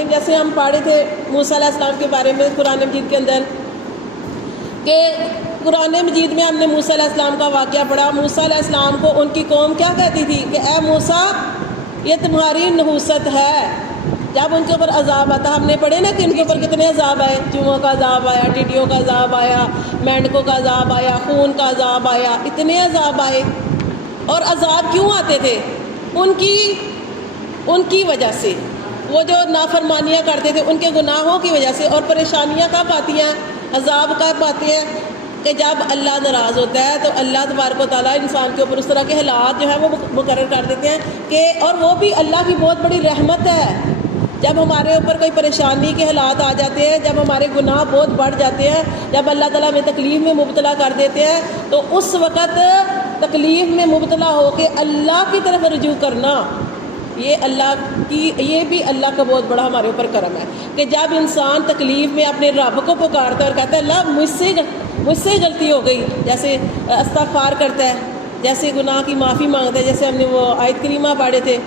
لیکن جیسے ہم پڑھے تھے موسیٰ علیہ السلام کے بارے میں قرآن مجید کے اندر، کہ قرآن مجید میں ہم نے موسیٰ علیہ السلام کا واقعہ پڑھا. موسیٰ علیہ السلام کو ان کی قوم کیا کہتی تھی کہ اے موسیٰ یہ تمہاری نحوست ہے. جب ان کے اوپر عذاب آتا، ہم نے پڑھے نا کہ ان کے اوپر کتنے عذاب آئے، چوہوں کا عذاب آیا، ٹڈیوں کا عذاب آیا، مینڈکوں کا عذاب آیا، خون کا عذاب آیا، اتنے عذاب آئے. اور عذاب کیوں آتے تھے؟ ان کی وجہ سے، وہ جو نافرمانیاں کرتے تھے ان کے گناہوں کی وجہ سے. اور پریشانیاں کب آتی ہیں، عذاب کب آتے ہیں؟ کہ جب اللہ ناراض ہوتا ہے تو اللہ تبارک و تعالیٰ انسان کے اوپر اس طرح کے حالات جو ہیں وہ مقرر کر دیتے ہیں کہ، اور وہ بھی اللہ کی بہت بڑی رحمت ہے. جب ہمارے اوپر کوئی پریشانی کے حالات آ جاتے ہیں، جب ہمارے گناہ بہت بڑھ جاتے ہیں، جب اللہ تعالیٰ ہمیں تکلیف میں مبتلا کر دیتے ہیں، تو اس وقت تکلیف میں مبتلا ہو کے اللہ کی طرف رجوع کرنا، یہ بھی اللہ کا بہت بڑا ہمارے اوپر کرم ہے. کہ جب انسان تکلیف میں اپنے رب کو پکارتا ہے اور کہتا ہے اللہ مجھ سے غلطی ہو گئی، جیسے استغفار کرتا ہے، جیسے گناہ کی معافی مانگتا ہے، جیسے ہم نے وہ آیت کریمہ پڑھے تھے.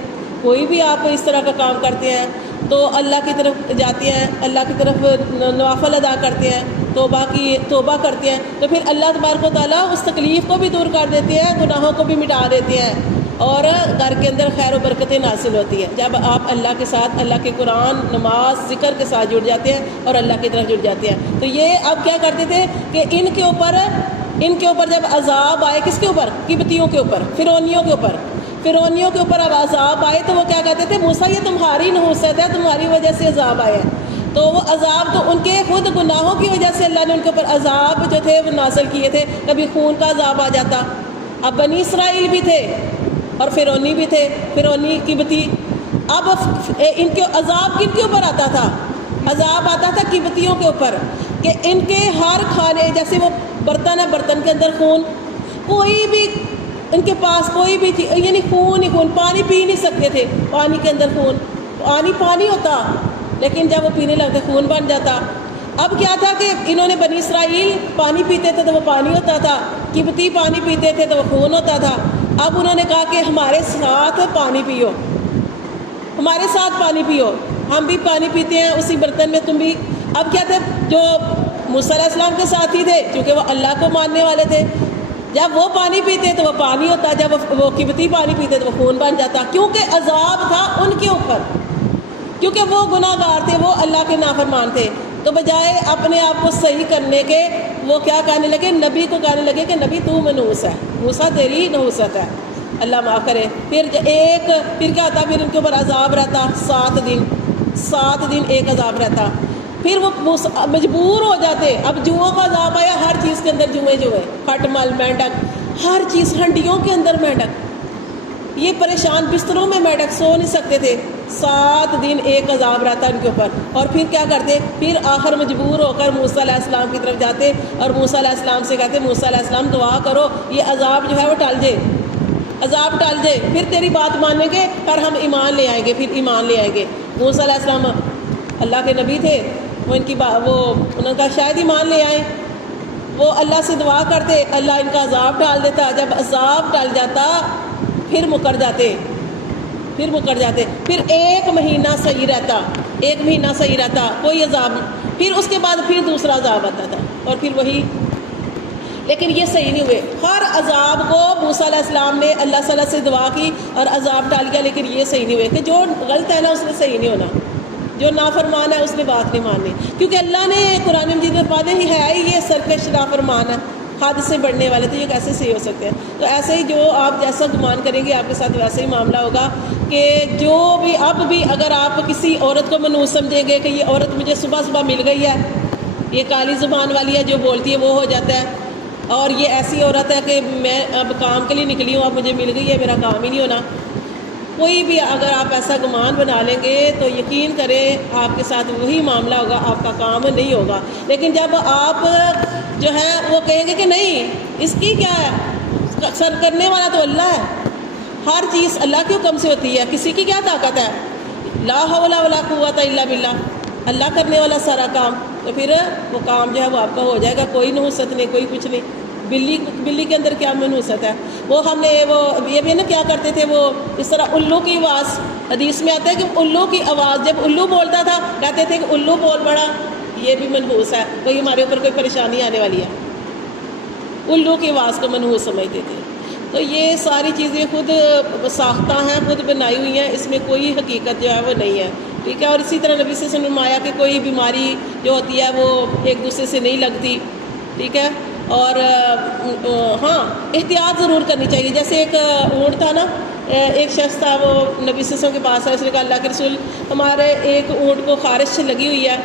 کوئی بھی آپ اس طرح کا کام کرتے ہیں تو اللہ کی طرف جاتے ہیں، اللہ کی طرف نوافل ادا کرتے ہیں، توبہ کرتے ہیں، تو پھر اللہ تبارک و تعالیٰ اس تکلیف کو بھی دور کر دیتے ہیں، گناہوں کو بھی مٹا دیتے ہیں، اور گھر کے اندر خیر و برکتیں نازل ہوتی ہیں. جب آپ اللہ کے ساتھ، اللہ کے قرآن، نماز، ذکر کے ساتھ جڑ جاتے ہیں اور اللہ کی طرف جڑ جاتے ہیں. تو یہ اب کیا کرتے تھے کہ ان کے اوپر جب عذاب آئے، کس کے اوپر؟ قبطیوں کے اوپر، فرعونیوں کے اوپر اب عذاب آئے تو وہ کیا کہتے تھے؟ موسیٰ یہ تمہاری نحوست ہے، تمہاری وجہ سے عذاب آئے ہیں. تو وہ عذاب تو ان کے خود گناہوں کی وجہ سے اللہ نے ان کے اوپر عذاب جو تھے وہ نازل کیے تھے. کبھی خون کا عذاب آ جاتا. اب بنی اسرائیل بھی تھے اور فرعونی بھی تھے، فرعونی قبطی. اب ان کے عذاب کن کے اوپر آتا تھا؟ عذاب آتا تھا قبطیوں کے اوپر، کہ ان کے ہر کھانے، جیسے وہ برتن ہے، برتن کے اندر خون، کوئی بھی ان کے پاس کوئی بھی تھی، یعنی خون ہی خون، پانی پی نہیں سکتے تھے، پانی کے اندر خون، پانی ہوتا لیکن جب وہ پینے لگتے خون بن جاتا. اب کیا تھا کہ انہوں نے بنی اسرائیل پانی پیتے تھے تو وہ پانی ہوتا تھا، قبطی پانی پیتے تھے تو وہ خون ہوتا تھا. اب انہوں نے کہا کہ ہمارے ساتھ پانی پیو، ہمارے ساتھ پانی پیو، ہم بھی پانی پیتے ہیں اسی برتن میں، تم بھی. اب کیا تھے جو موسیٰ علیہ السلام کے ساتھی تھے، کیونکہ وہ اللہ کو ماننے والے تھے، جب وہ پانی پیتے تو وہ پانی ہوتا، جب وہ قبطی پانی پیتے تو وہ خون بن جاتا. کیونکہ عذاب تھا ان کے اوپر، کیونکہ وہ گناہ گار تھے، وہ اللہ کے نافرمان تھے. تو بجائے اپنے آپ کو صحیح کرنے کے وہ کیا کہنے لگے؟ نبی کو کہنے لگے کہ نبی تو منحوس ہے، موسیٰ تیری نحوست ہے، اللہ معاف کرے. پھر کیا ہوتا؟ پھر ان کے اوپر عذاب رہتا 7 دن ایک عذاب رہتا. پھر وہ مجبور ہو جاتے. اب جوؤں کا عذاب آیا، ہر چیز کے اندر جوئے، کھٹ مل، مینڈک، ہر چیز، ہنڈیوں کے اندر مینڈک، یہ پریشان، بستروں میں مینڈک، سو نہیں سکتے تھے. 7 دن ایک عذاب رہتا ان کے اوپر. اور پھر کیا کرتے؟ پھر آخر مجبور ہو کر موسیٰ علیہ السلام کی طرف جاتے اور موسیٰ علیہ السلام سے کہتے موسیٰ علیہ السلام دعا کرو یہ عذاب جو ہے وہ ٹل جائے، عذاب ٹل جائے، پھر تیری بات مانیں گے اور ہم ایمان لے آئیں گے. پھر ایمان لے آئیں گے. موسیٰ علیہ السلام اللہ کے نبی تھے، وہ انہوں نے کہا شاید ایمان لے آئیں. وہ اللہ سے دعا کرتے، اللہ ان کا عذاب ٹال دیتا. جب عذاب ٹل جاتا پھر مکر جاتے. پھر 1 مہینہ صحیح رہتا، کوئی عذاب نہیں. پھر اس کے بعد پھر دوسرا عذاب آتا تھا اور پھر وہی. لیکن یہ صحیح نہیں ہوئے. ہر عذاب کو موسیٰ علیہ السلام نے اللہ صلی اللہ سے دعا کی اور عذاب ٹال گیا، لیکن یہ صحیح نہیں ہوئے. کہ جو غلط ہے نا اس نے صحیح نہیں ہونا، جو نافرمان ہے اس نے بات نہیں ماننی. کیونکہ اللہ نے قرآن مجید میں پڑھا ہی ہے یہ سرکش نافرمان ہے، حد سے بڑھنے والے، تو یہ کیسے صحیح ہو سکتے ہیں؟ تو ایسے ہی جو آپ جیسا گمان کریں گے آپ کے ساتھ ویسے ہی معاملہ ہوگا. کہ جو بھی اب بھی اگر آپ کسی عورت کو منحوس سمجھیں گے کہ یہ عورت مجھے صبح مل گئی ہے، یہ کالی زبان والی ہے، جو بولتی ہے وہ ہو جاتا ہے، اور یہ ایسی عورت ہے کہ میں اب کام کے لیے نکلی ہوں، اب مجھے مل گئی ہے، میرا کام ہی نہیں ہونا. کوئی بھی اگر آپ ایسا گمان بنا لیں گے تو یقین کریں آپ کے ساتھ وہی معاملہ ہوگا، آپ کا کام نہیں ہوگا. لیکن جب آپ جو ہے وہ کہیں گے کہ نہیں اس کی کیا ہے، سر کرنے والا تو اللہ ہے، ہر چیز اللہ کے حکم سے ہوتی ہے، کسی کی کیا طاقت ہے، لا حول ولا قوت الا باللہ، اللہ کرنے والا سارا کام. تو پھر وہ کام جو ہے وہ آپ کا ہو جائے گا. کوئی نحوست نہیں، کوئی کچھ نہیں، بلی کے اندر کیا منحوست ہے؟ وہ ہم نے وہ یہ بھی نا کیا کرتے تھے، وہ اس طرح الو کی آواز، حدیث میں آتا ہے کہ الو کی آواز، جب الو بولتا تھا کہتے تھے کہ الو بول پڑا، یہ بھی منحوس ہے، کوئی ہمارے اوپر کوئی پریشانی آنے والی ہے، الو کی آواز کو منحوس سمجھتے تھے۔ تو یہ ساری چیزیں خود ساختہ ہیں، خود بنائی ہوئی ہیں، اس میں کوئی حقیقت جو ہے وہ نہیں ہے، ٹھیک ہے۔ اور اسی طرح نبی صلی اللہ علیہ وسلم نے فرمایا کہ کوئی بیماری جو ہوتی ہے وہ ایک دوسرے سے نہیں لگتی، ٹھیک ہے۔ اور ہاں احتیاط ضرور کرنی چاہیے۔ جیسے ایک اونٹ تھا نا، ایک شخص تھا، وہ نبی صلی اللہ علیہ وسلم کے پاس آیا، اس نے کہا اللہ کے رسول ہمارے ایک اونٹ کو خارش لگی ہوئی ہے،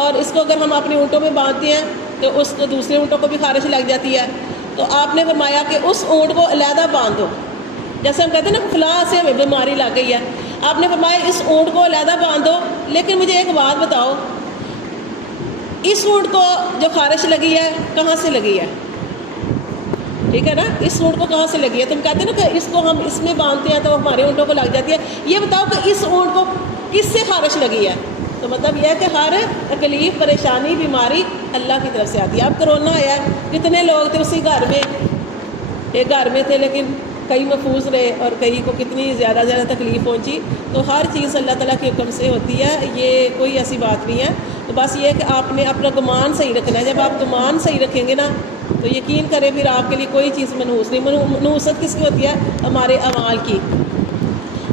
اور اس کو اگر ہم اپنے اونٹوں میں باندھتے ہیں تو اس کو دوسرے اونٹوں کو بھی خارش لگ جاتی ہے۔ تو آپ نے فرمایا کہ اس اونٹ کو علیحدہ باندھو، جیسے ہم کہتے ہیں نا فلاں سے ہمیں بیماری لگ گئی ہے، آپ نے فرمایا اس اونٹ کو علیحدہ باندھو، لیکن مجھے ایک بات بتاؤ، اس اونٹ کو جو خارش لگی ہے کہاں سے لگی ہے؟ ٹھیک ہے نا، اس اونٹ کو کہاں سے لگی ہے؟ تم کہتے ہیں نا کہ اس کو ہم اس میں باندھتے ہیں تو ہمارے اونٹوں کو لگ جاتی ہے، یہ بتاؤ کہ اس اونٹ کو کس سے خارش لگی ہے؟ تو مطلب یہ ہے کہ ہر تکلیف، پریشانی، بیماری اللہ کی طرف سے آتی ہے۔ اب کرونا آیا ہے، کتنے لوگ تھے اسی گھر میں، ایک گھر میں تھے لیکن کئی محفوظ رہے اور کئی کو کتنی زیادہ تکلیف پہنچی۔ تو ہر چیز اللہ تعالیٰ کے حکم سے ہوتی ہے، یہ کوئی ایسی بات نہیں ہے۔ تو بس یہ ہے کہ آپ نے اپنا گمان صحیح رکھنا ہے، جب آپ گمان صحیح رکھیں گے نا تو یقین کریں پھر آپ کے لیے کوئی چیز منحوس نہیں۔ منحوست کس کی ہوتی ہے؟ ہمارے اعمال کی۔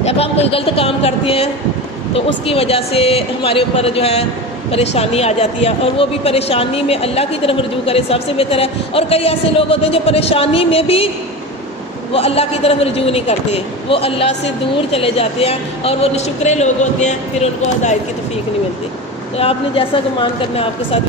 جب ہم کوئی غلط کام کرتے ہیں تو اس کی وجہ سے ہمارے اوپر جو ہے پریشانی آ جاتی ہے، اور وہ بھی پریشانی میں اللہ کی طرف رجوع کرے سب سے بہتر ہے۔ اور کئی ایسے لوگ ہوتے ہیں جو پریشانی میں بھی وہ اللہ کی طرف رجوع نہیں کرتے، وہ اللہ سے دور چلے جاتے ہیں، اور وہ نشکرے لوگ ہوتے ہیں، پھر ان کو ہدایت کی توفیق نہیں ملتی۔ تو آپ نے جیسا گمان کرنا ہے آپ کے ساتھ